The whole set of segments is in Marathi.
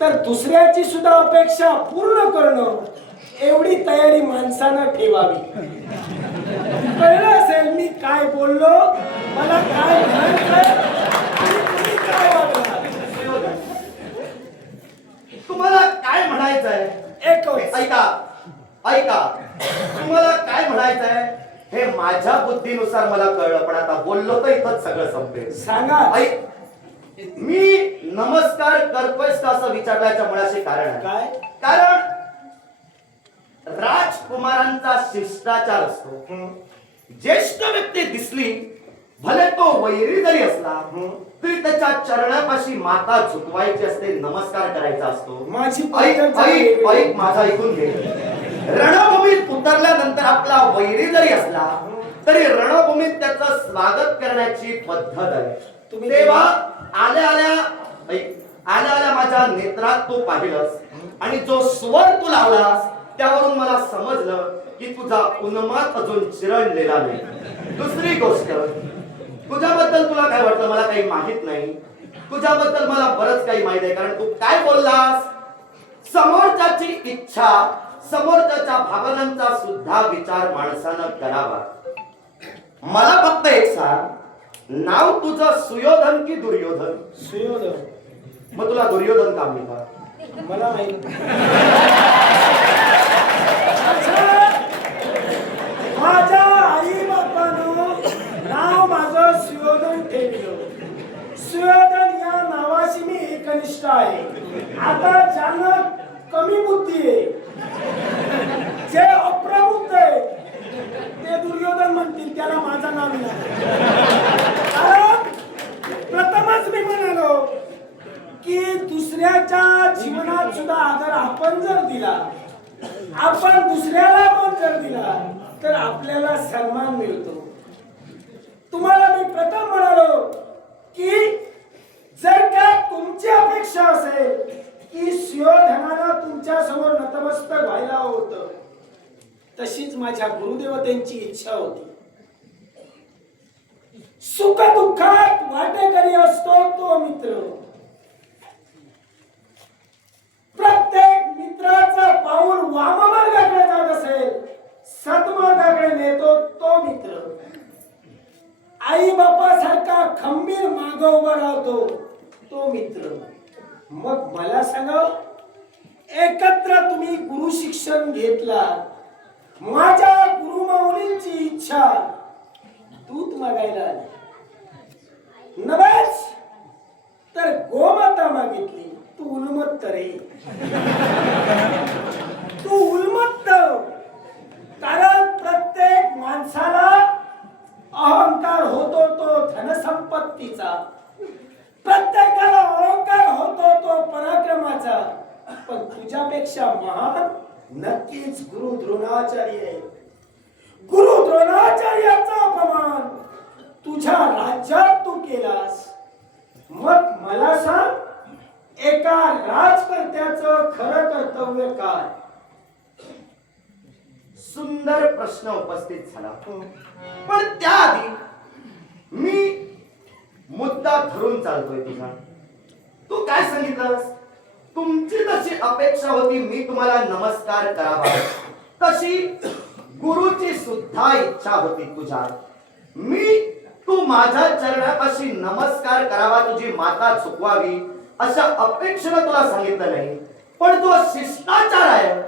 तर दुसऱ्याची सुद्धा अपेक्षा पूर्ण करणं एवढी तयारी माणसानं ठेवावी. कळलं असेल मी काय बोललो, मला काय म्हणायचंय आणि तुम्ही काय वागला. तुम्हाला काय म्हणायचंय? एकच ऐका ऐका, तुम्हाला काय म्हणायचंय हे माझ्या बुद्धीनुसार मला कळलं, पण आता बोललो तर इथंच सगळं संपेल. सांगा. ऐक, मी नमस्कार करतोयस का असं विचारण्याच्या मुळाशी कारण आहे. काय? कारण राजकुमारांचा शिष्टाचार असतो. ज्येष्ठ व्यक्ती दिसली, भले तो वैरी जरी असला तरी त्याच्या चरणापाशी माता झुकवायची असते, नमस्कार करायचा असतो. माझी ऐक माझा ऐकून घे. रणभूमीत उतरल्यानंतर आपला वैरी जरी असला तरी रणभूमीत त्याचं स्वागत करण्याची पद्धत आहे. तुम्ही तेव्हा आल्या आल्या माझ्या नेत्रात तू पाहिलंस आणि जो स्वर तू लावलास त्यावरून मला समजलं की तुझा उन्माद अजून चिरडलेला नाही. दुसरी गोष्ट, तुझ्याबद्दल तुला काय वाटलं मला काही माहित नाही. तुझ्याबद्दल मला बरंच काही माहित आहे, कारण तू काय बोललास, समोरच्याची इच्छा, समोरच्याच्या भावनांचा सुद्धा विचार माणसानं करावा. मला फक्त एक सांग, नाव तुझं सुयोधन की दुर्योधन? सुयोधन. मग तुला दुर्योधन का मिळाला? मला माहित. माझ्या आई बापानं नाव माझं सुयोधन ठेवलं. सुयोधन या नावाशी मी एकनिष्ठ आहे. आता ज्यांना कमी बुद्धी आहे, जे अप्रबुद्ध आहे, ते दुर्योधन म्हणतील, त्याला माझं नाव मिळालं. कारण प्रथमच मी म्हणालो की दुसऱ्याच्या जीवनात सुद्धा आदर आपण जर दिला, आपण दुसऱ्याला पण जर दिला तर आपल्याला सन्मान मिळतो. तुम्हाला मी प्रथम म्हणालो की जर का तुमची अपेक्षा असेल की सुयोधनाला तुमच्या समोर नतमस्तक व्हायला होतं, तशीच माझ्या गुरुदेवतेंची इच्छा होती. सुख दुःखात वाटेकरी असतो तो मित्र. प्रत्येक मित्राचं पाऊल वाममार्गाकडे जात असेल, सद्मार्गाकडे नेतो तो मित्र. आई बापासारखा खंबीर माग उभा राहतो तो मित्र. मग मला सांगा, एकत्र तुम्ही गुरु शिक्षण घेतला, माझ्या गुरुमाऊलींची इच्छा दूध मागायला आली, नव्हेच तर गोमाता मागितली. तू उन्मत्त रे, तू उन्मत्त. कारण प्रत्येक माणसाला अहंकार होतो तो धनसंपत्तीचा, प्रत्येकाला अहंकार होतो तो पराक्रमाचा, पण तुझ्यापेक्षा महान नक्कीच गुरु द्रोणाचार्य आहे. गुरु द्रोणाचार्याचा अपमान तुझ्या राज्यात तू केलास. मग मला सांग, एका राजकर्त्याचं खरं कर्तव्य काय? सुंदर प्रश्न उपस्थित झाला, पण त्याआधी मी मुद्दा धरून चालतोय तुझा. तू काय सांगितलंस, तुमची जशी अपेक्षा होती मी तुम्हाला नमस्कार करावा, तशी गुरुची सुद्धा इच्छा होती तुझ्या. तू माझ्या चरणापाशी नमस्कार करावा, तुझी माता चुकवावी अशा अपेक्षेनं तुला सांगितलं नाही, पण तो शिष्टाचार आहे,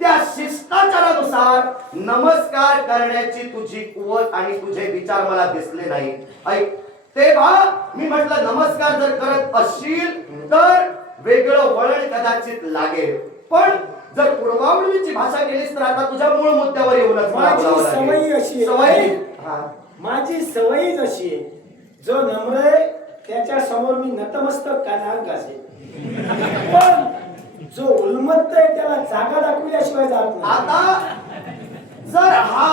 त्या शिष्टाचारानुसार नमस्कार करण्याची तुझी कुवत आणि तुझे विचार मला दिसले नाही. ऐक, तेव्हा मी म्हटलं नमस्कार जर करत असशील तर वेगळं वळण कदाचित लागेल, पण जर पूर्वावळीची भाषा केलीस तर आता तुझ्या मूळ मुद्द्यावर येऊनच माझी सवय अशी आहे. माझी सवयच अशी आहे, जो नम्र आहे त्याच्या समोर मी नतमस्तक कानाक असेल, पण जो उन्मत्त आहे त्याला जागा दाखवल्याशिवाय जात नाही. आता जर हा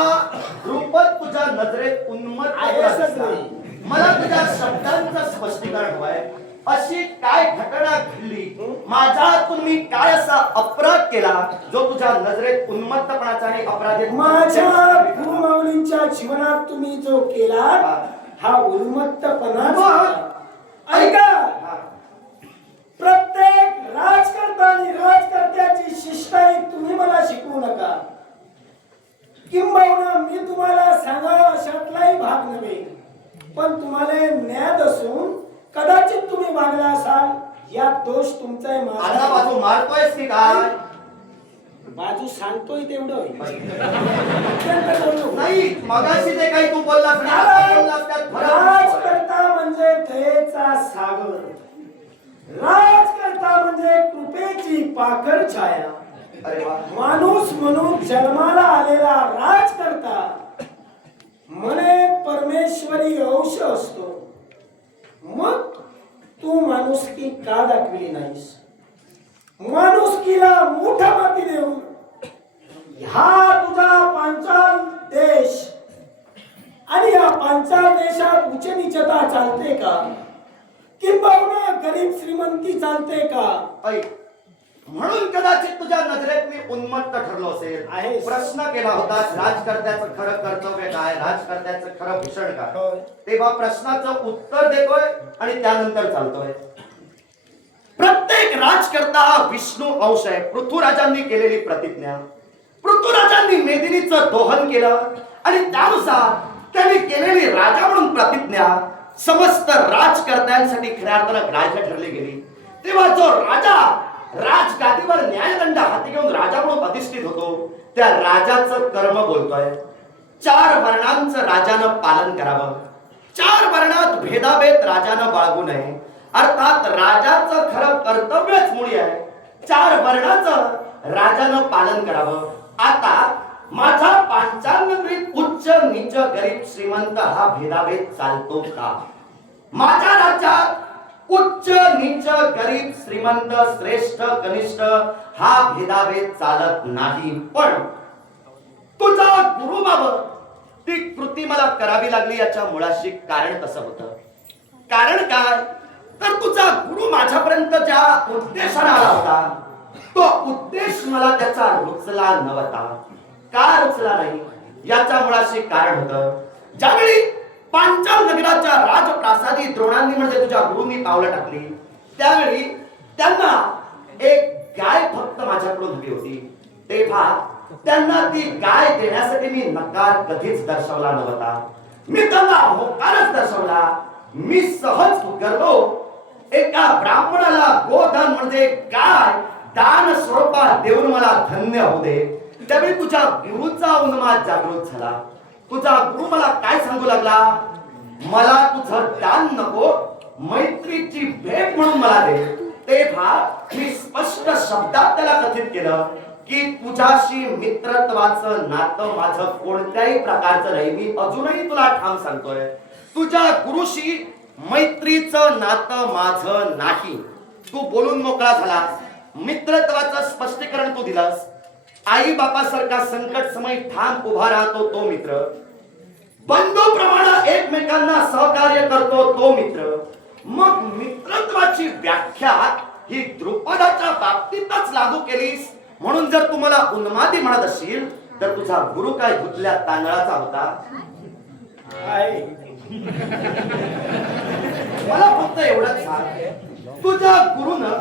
रूपच तुझ्या नजरेत उन्मत्त नाही, मला तुझ्या शब्दांचं स्पष्टीकरण हवंय. अशी काय घटना घडली, माझ्या हातून मी काय असा अपराध केला जो तुझ्या नजरेत उन्मत्तपणाचा आणि अपराधी? माझ्या गुरुमाऊलींच्या जीवनात तुम्ही जो केला हा उन्मत्तपणा. ऐका, प्रत्येक राजकारणी यात दोष तुमचा आहे आता माझा. बाजू मारतोयस की काय? बाजू सांगतोय तेवढं अत्यंत बोलू नको. नाही, मगाशी ते काही तू बोललास ना, आता बोललास त्यात फरक दिसतोय. राजकर्ता म्हणजे दयेचा सागर, राजकर्ता म्हणजे कृपेची पाखर छाया. अरे वा. माणूस म्हणून जन्माला आलेला राजकर्ता म्हणे परमेश्वरी अंश असतो. मग तू माणुसकी का दाखविली नाहीस? माणुसकीला मोठा माती देऊन हा तुझा पांचाल देश आणि या पांचाल देशात उच्च नीचता चालते का? किंबहुना गरीब श्रीमंती चालते का? ऐक, म्हणून कदाचित तुझ्या नजरेत मी उन्मत्त ठरलो असेल. आहेस. प्रश्न केला होता राजकर्त्याचं खरं कर्तव्य काय, राजकर्त्याचं खरं भूषण काय. होय. तेव्हा प्रश्नाचं उत्तर देतोय आणि त्यानंतर चालतोय. प्रत्येक राजकर्ता हा विष्णू अंश आहे. पृथ्वीराजांनी केलेली प्रतिज्ञा, पृथ्वीराजांनी मेदिनीचं दोहन केलं आणि त्यानुसार त्यांनी केलेली राजा म्हणून प्रतिज्ञा समस्त राजकर्त्यांसाठी खऱ्या अर्थानं ग्राह्य ठरली गेली. तेव्हा जो राजा राजगादीवर न्यायदंड हाती घेऊन राजा म्हणून अधिष्ठित होतो, त्या राजाचं कर्म बोलतोय. 4 वर्णांचं राजानं पालन करावं. 4 वर्णात भेदाभेद राजानं बाळगू नये. अर्थात राजाचं खरं कर्तव्यच मुळी आहे 4 वर्णाचं राजानं पालन करावं. आता माझा पांचाल नगरीत उच्च नीच गरीब श्रीमंत हा भेदाभेद चालतो का? माझ्या राज्यात उच्च नीच गरीब श्रीमंत श्रेष्ठ कनिष्ठ हा भेदाभेद चालत नाही. पण तुझा गुरुबाबत ती कृती मला करावी लागली याच्या मुळाशी कारण कसं होतं? कारण काय तर तुझा गुरु माझ्यापर्यंत ज्या उद्देशाने आला होता तो उद्देश मला त्याचा रुचला नव्हता. का रुचला नाही याच्या मुळाशी कारण होतं. ज्यावेळी पांचाल नगराच्या राजप्रासादी द्रोणांनी म्हणजे तुझ्या गुरूंनी पावलं टाकली त्यावेळी त्यांना एक गाय फक्त माझ्याकडून हवी होती. तेव्हा त्यांना ती गाय देण्यासाठी मी नकार कधीच दर्शवला नव्हता. मी त्यांना होकारच दर्शवला. मी सहज गर्व एका ब्राह्मणाला गोदान म्हणजे गाय दान स्वरूपात देऊन मला धन्य होऊ दे. त्यावेळी तुझ्या गुरुचा उन्माद जागृत झाला. तुझा गुरु मला काय सांगू लागला? मला तुझं दान नको, मैत्रीची भेट म्हणून मला दे. तेव्हा मी स्पष्ट शब्दात त्याला कथित केलं की तुझ्याशी मित्रत्वाचं नातं माझं कोणत्याही प्रकारचं नाही. मी अजूनही तुला ठाम सांगतोय तुझ्या गुरुशी मैत्रीचं नातं माझं नाही. तू बोलून मोकळा झाला. मित्रत्वाचं स्पष्टीकरण तू दिलास. आई बापासारखा संकट समय ठाम उभा राहतो तो मित्र. बंधूप्रमाणे एकमेकांना सहकार्य करतो तो मित्र. मग मित्रत्वाची व्याख्या ही द्रुपदाच्या बाबतीतच लागू केलीस. म्हणून जर तू मला उन्मादी म्हणत असशील तर तुझा गुरु काय धुतल्या तांदळाचा होता? मला फक्त एवढंच सांग तुझ्या गुरुनं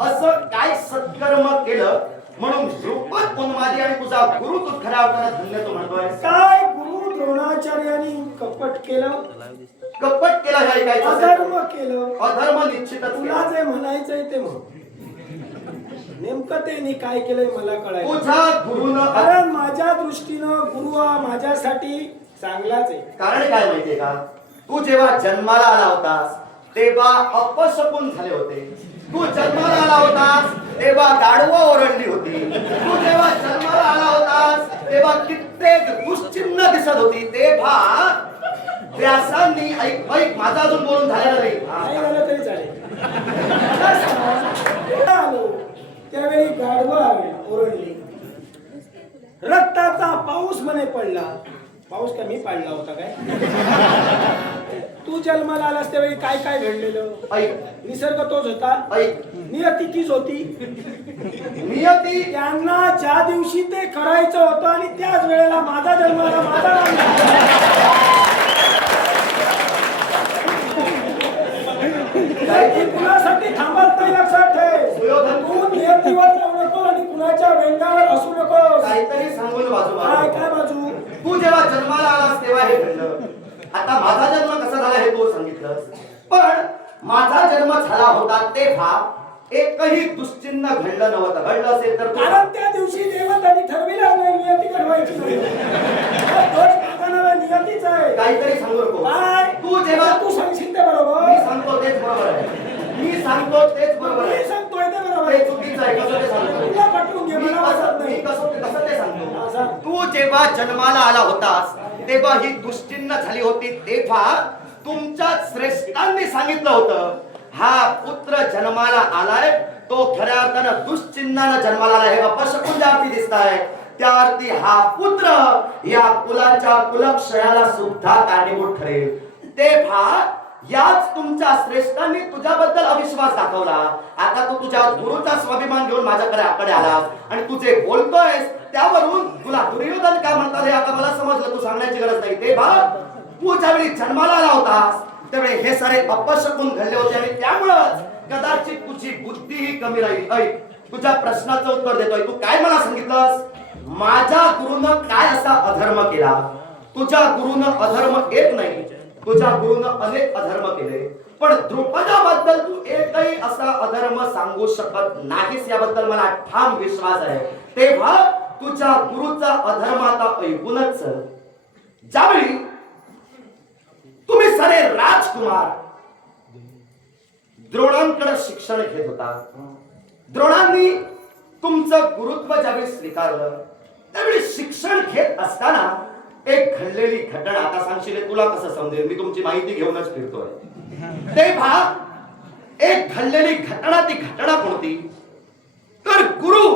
असं काय सत्कर्म केलं म्हणून द्रुपद उन्मादी आणि तुझा गुरु तू खऱ्या अर्थानं धन्य तो म्हणतोय? काय गुरु द्रोणाचार्यांनी कपट केलं? कपट केला हे ऐकायचं असेल? अधर्म केलं. अधर्म निश्चितच तुला केला. जे म्हणायचंय ते म्हण. नेमकं त्यांनी काय केलंय मला कळायचं. तुझ्या गुरुनं कारण माझ्या दृष्टीनं गुरु हा माझ्यासाठी चांगलाच आहे. कारण काय माहितीये का? तू जेव्हा जन्माला आला होतास तेव्हा अपशकुन झाले होते. तू जन्माला आला होतास तेव्हा गाढवं ओरडली होती. तू जेव्हा जन्माला आला होतास तेव्हा कित्येक दुश्चिन्ह दिसत होती. तेव्हा व्यासांनी ऐक ऐक माझा अजून बोलून झालेला नाही. काय झालं तरी चालेल. आलो त्यावेळी गाढवं आले ओरडली. रक्ताचा पाऊस म्हणे पडला. पाऊस का मी पाडला होता काय? तू जन्माला आलास त्यावेळी काय काय घडलेलं? ऐक निसर्ग तोच होता. ऐक नियती तीच होती. नियती त्यांना ज्या दिवशी ते करायचं होतं आणि त्याच वेळेला माझा जन्म आला. माझा कुणासाठी थांबत नाही लक्षात ठेव. तू नियतीवर जाऊ नको आणि कुणाच्या वेंगावर असू नको. काहीतरी सांगून बाजू काय काय बाजू? तू जेव्हा जन्माला आलास तेव्हा हे घडलं. आता माझा जन्म कसा झाला हे तू सांगितलंस. पण माझा जन्म झाला होता तेव्हा एकही दुश्चिन्ह घडलं नव्हतं. घडलं असेल तर कारण त्या दिवशी देवतांनी ठरविलं नाही नियती घडवायची नाही. हा दोष माझा नव्हे, नियतीचा आहे. काहीतरी सांगू नको. काय तू जेव्हा तू सांगशील ते बरोबर. मी सांगतो तेच बरोबर आहे. मी सांगतो तेच बरोबर मी आहे. सांगतोय ते बरोबर ते आहे. चुकीचं आहे. कसं ते सांगतो तुला पटवून घे, मी मला वाटत कसं नाही. कसं ते हा, सांगतो. सांग. तू जेव्हा जन्माला आला होतास तेव्हा ही दुश्चिन्ह झाली होती. तेव्हा तुमच्या श्रेष्ठांनी सांगितलं होतं हा पुत्र जन्माला आलाय तो खऱ्या अर्थानं दुश्चिन्हानं जन्माला आलाय. हे अपशकुन ज्या अर्थी दिसत आहे त्या अर्थी हा पुत्र या कुलाच्या कुलक्षयाला सुद्धा कारणीभूत ठरेल. तेव्हा याच तुमच्या श्रेष्ठांनी तुझ्याबद्दल अविश्वास दाखवला. आता तू तुझ्या गुरुचा स्वाभिमान घेऊन माझ्याकडे आलास आणि तू जे बोलतोयस त्यावरून तुला दुर्योधन काय म्हणतात हे आता मला समजलं. तू सांगण्याची गरज नाही. तेव्हा तू ज्यावेळी जन्माला आला होतास त्यावेळी हे सारे अपशकुन घडले होते आणि त्यामुळं कदाचित तुझी बुद्धी ही कमी राहील. ऐक, तुझ्या प्रश्नाचं उत्तर देतोय. तू काय मला सांगितलंस? माझ्या गुरुनं काय असा अधर्म केला? तुझ्या गुरुनं अधर्म एक नाही, तुझ्या गुरुनं अनेक अधर्म केले, पण द्रुपदाबद्दल तू एकही असा अधर्म सांगू शकत नाहीस याबद्दल मला ठाम विश्वास आहे. तेव्हा तुझ्या गुरुचा अधर्म आता ऐकूनच ज्यावेळी तुम्ही सारे राजकुमार द्रोणांकडे शिक्षण घेत होता, द्रोणांनी तुमचं गुरुत्व ज्यावेळी स्वीकारलं त्यावेळी शिक्षण घेत असताना एक घडलेली घटना आता सांगशील तुला कसं समजेल? मी तुमची माहिती घेऊनच फिरतोय. तेव्हा एक घडलेली घटना, ती घटना कोणती? तर गुरु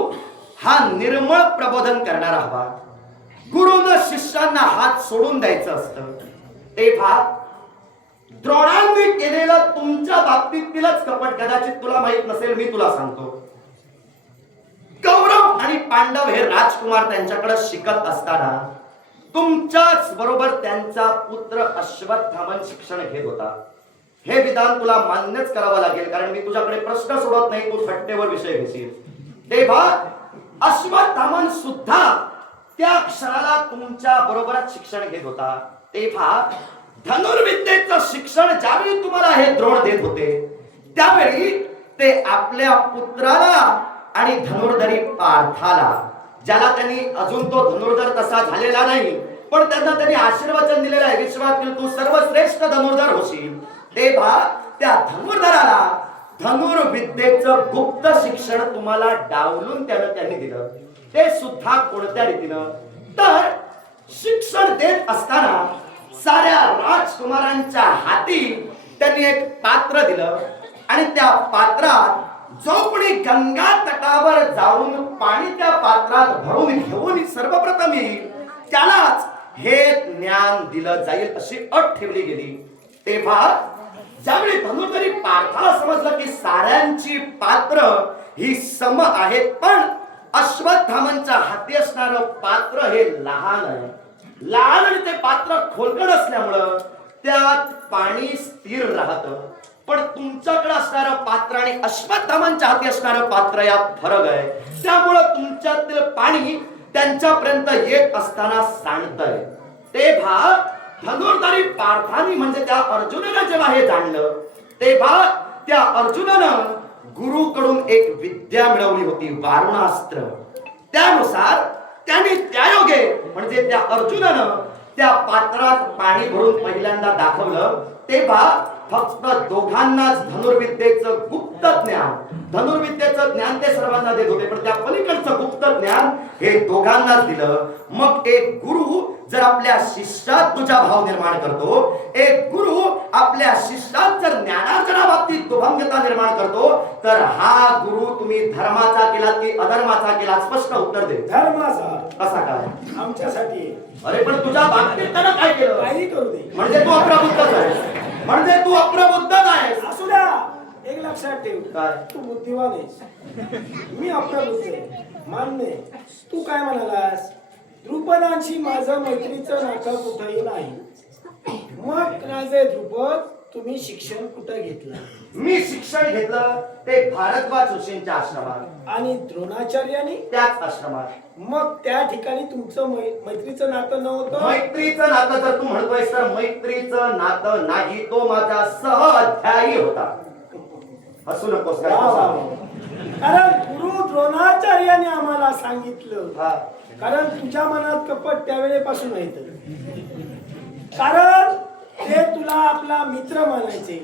हा निर्मळ प्रबोधन करणारा हवा. गुरुनं शिष्यांना हात सोडून द्यायचं असतं. तेव्हा द्रोणांनी केलेलं तुमच्या बाबतीतीलच कपट कदाचित तुला माहित नसेल, मी तुला सांगतो. कौरव आणि पांडव हे राजकुमार त्यांच्याकडे शिकत असताना तुमच्याच बरोबर त्यांचा पुत्र अश्वत्थामन शिक्षण घेत होता. हे विधान तुला मान्यच करावं लागेल, कारण मी तुझ्याकडे प्रश्न सोडत नाही, तू थट्टेवर विषय घेशील. तेव्हा अश्वत्थामन सुद्धा त्या क्षणाला तुमच्या बरोबरच शिक्षण घेत होता. तेव्हा धनुर्विद्येचं शिक्षण ज्यावेळी तुम्हाला हे द्रोण देत होते त्यावेळी ते आपल्या पुत्राला आणि धनुर्धरी पार्थाला, ज्याला त्यांनी अजून तो धनुर्धर तसा झालेला नाही पण त्यांनी आशीर्वचन दिलेलं आहे, विश्वास तू सर्वश्रेष्ठ धनुर्धर होशील. तेव्हा त्या धनुर्धराला धनुर्विद्येचं गुप्त शिक्षण तुम्हाला डावलून त्यांनी दिलं. ते सुद्धा कोणत्या रीतीनं? तर शिक्षण देत असताना साऱ्या राजकुमारांच्या हाती त्यांनी एक पात्र दिलं आणि त्या पात्रात जो कोणी गंगा तटावर जाऊन पाणी त्या पात्रात भरून घेऊन सर्वप्रथम येईल त्यालाच हे ज्ञान दिलं जाईल अशी अट ठेवली गेली. तेव्हा ज्यावेळी धनुर्धरी पार्थाला समजलं की साऱ्यांची पात्र ही सम आहेत, पण अश्वत्थामांच्या हाती असणारं पात्र हे लहान आहे, लहान आणि ते पात्र खोलगट असल्यामुळं त्यात पाणी स्थिर राहतं. पण तुमच्याकडे असणारं पात्र आणि अश्वत्थामांच्या हाती असणारं पात्र यात फरक आहे. त्यामुळं तुमच्यातील पाणी त्यांच्यापर्यंत येत असताना सांडतंय. तेव्हा धनुर्धारी पार्थानी म्हणजे त्या अर्जुनानं जेव्हा हे जाणलं तेव्हा त्या अर्जुनानं गुरुकडून एक विद्या मिळवली होती, वारुणास्त्र. त्यानुसार त्यांनी त्यायोगे म्हणजे त्या अर्जुनानं त्या पात्रात पाणी भरून पहिल्यांदा दाखवलं. तेव्हा फक्त दोघांनाच धनुर्विद्येचं गुप्त ज्ञान, धनुर्विद्येचं ज्ञान ते सर्वांना देत होते, पण त्या पलीकडचं गुप्त ज्ञान हे दोघांनाच दिलं. मग एक गुरु जर आपल्या शिष्यात तुझा भाव निर्माण करतो, एक गुरु आपल्या शिष्यात जर ज्ञानार्जनाबाबतीत दुभंगता निर्माण करतो, तर हा गुरु तुम्ही धर्माचा केलात की अधर्माचा केलात? स्पष्ट उत्तर दे. धर्माचा. कसा काय? आमच्यासाठी. अरे पण तुझ्या बाबतीत त्यानं काय केलं? काही करू दे. म्हणजे तू अप्रबुद्धच आहेस, म्हणजे तू अप्रबुद्धच आहेस. असू द्या, एक लक्षात ठेव. काय? तू बुद्धिवान आहेस, मी अप्रबुद्ध आहे, मान्य. तू काय म्हणालास? द्रुपदांशी माझं मैत्रीचं नातं कुठंही नाही. मग राजे द्रुपद तुम्ही शिक्षण कुठं घेतलं? मी शिक्षण घेतलं ते भारद्वाज ऋषींच्या आश्रमात आणि द्रोणाचार्याने? त्याच आश्रमात. मग त्या ठिकाणी तुमचं मैत्रीचं नातं नव्हतं? मैत्रीचं नातं जर तू म्हणतोयस तर मैत्रीचं नातं नाही, तो माझा सहअध्यायी होता. हसू नकोस काय वा, वा, तुझा. वा. कारण गुरु द्रोणाचार्याने आम्हाला सांगितलं, हा. कारण तुझ्या मनात कपट त्यावेळेपासून येत, कारण ते तुला आपला मित्र मानायचे,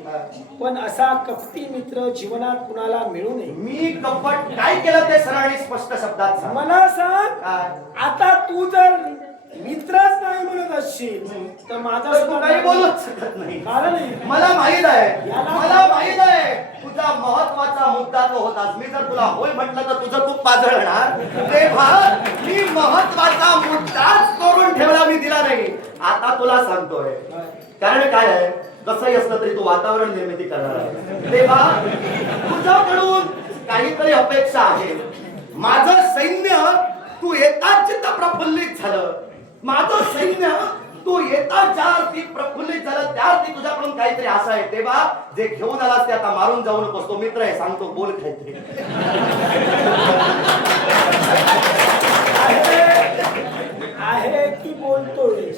पण असा कपटी मित्र जीवनात कुणाला मिळू नये. मी कपट काय केलं ते सरळ आणि स्पष्ट शब्दात सांग. मला सांग, काय? आता तू जर मित्रच नाही म्हणत असशील तर माझा तर तू काही बोलूच शकत नाही. कारण मला माहित आहे, मला माहित आहे तुझा महत्वाचा मुद्दा तो होतास. मी जर तुला होय म्हटलं तर तुझं खूप पाजळणार. तेव्हा मी महत्वाचा मुद्दाच करून ठेवला, मी दिला नाही. आता तुला सांगतोय, कारण काय आहे, कसंही असलं तरी तू वातावरण निर्मिती करणार आहे. तेव्हा तुझ्याकडून काहीतरी अपेक्षा आहे. माझं सैन्य तू येताच चित्त प्रफुल्लित झालं, माझं सैन्य तू येता ज्या अर्थी प्रफुल्लित झालं त्या अर्थी तुझ्याकडून काहीतरी आशा आहे. तेव्हा जे घेऊन आलास ते आता मारून जाऊ नकोस. तो मित्र आहे, सांगतो, बोल काहीतरी. आहे की बोलतोय?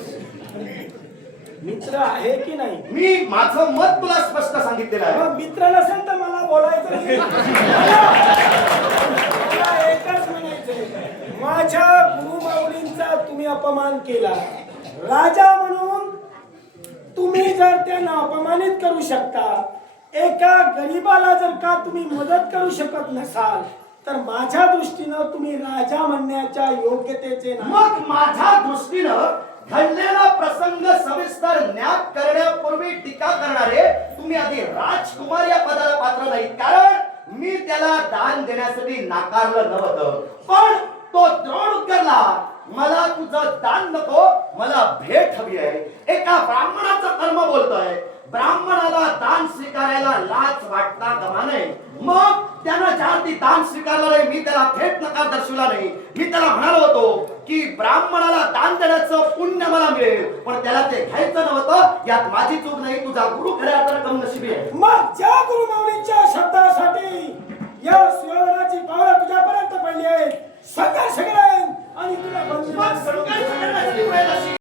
मित्र आहे की नाही? मी माझं मत तुला स्पष्ट सांगितलेलं आहे. मग मित्र नसेल तर मला बोलायचं नाही. मला एकच म्हणायचंय, माझ्या गुरुमाऊलींचा तुम्ही अपमान केला. राजा म्हणून तुम्ही जर त्यांना अपमानित करू शकता, एका गरीबाला जर का तुम्ही मदत करू शकत नसाल, तर माझ्या दृष्टीनं तुम्ही राजा म्हणण्याच्या योग्यतेचे नाही. मग माझ्या दृष्टीनं घडलेला प्रसंग सविस्तर ज्ञात करण्यापूर्वी टीका करणारे तुम्ही आधी राजकुमार या पदाला पात्र नाहीत. कारण मी त्याला दान देण्यासाठी नाकारलं नव्हतं, पण तो द्रोण उद्गारला, मला तुझं दान नको, मला भेट हवी आहे. एका ब्राह्मणाचं कर्म बोलतोय, ब्राह्मणाला दान स्वीकारायला लाज वाटता कामा नये. मग त्यानं ज्या अर्थी दान स्वीकारलं नाही, मी त्याला थेट नकार दर्शवला नाही. मी त्याला म्हणालो होतो की ब्राह्मणाला दान देण्याचं पुण्य मला मिळेल, पण त्याला ते घ्यायचं नव्हतं. यात माझी चूक नाही, तुझा गुरु खऱ्या अर्थानं कमनशिबी आहे. मग ज्या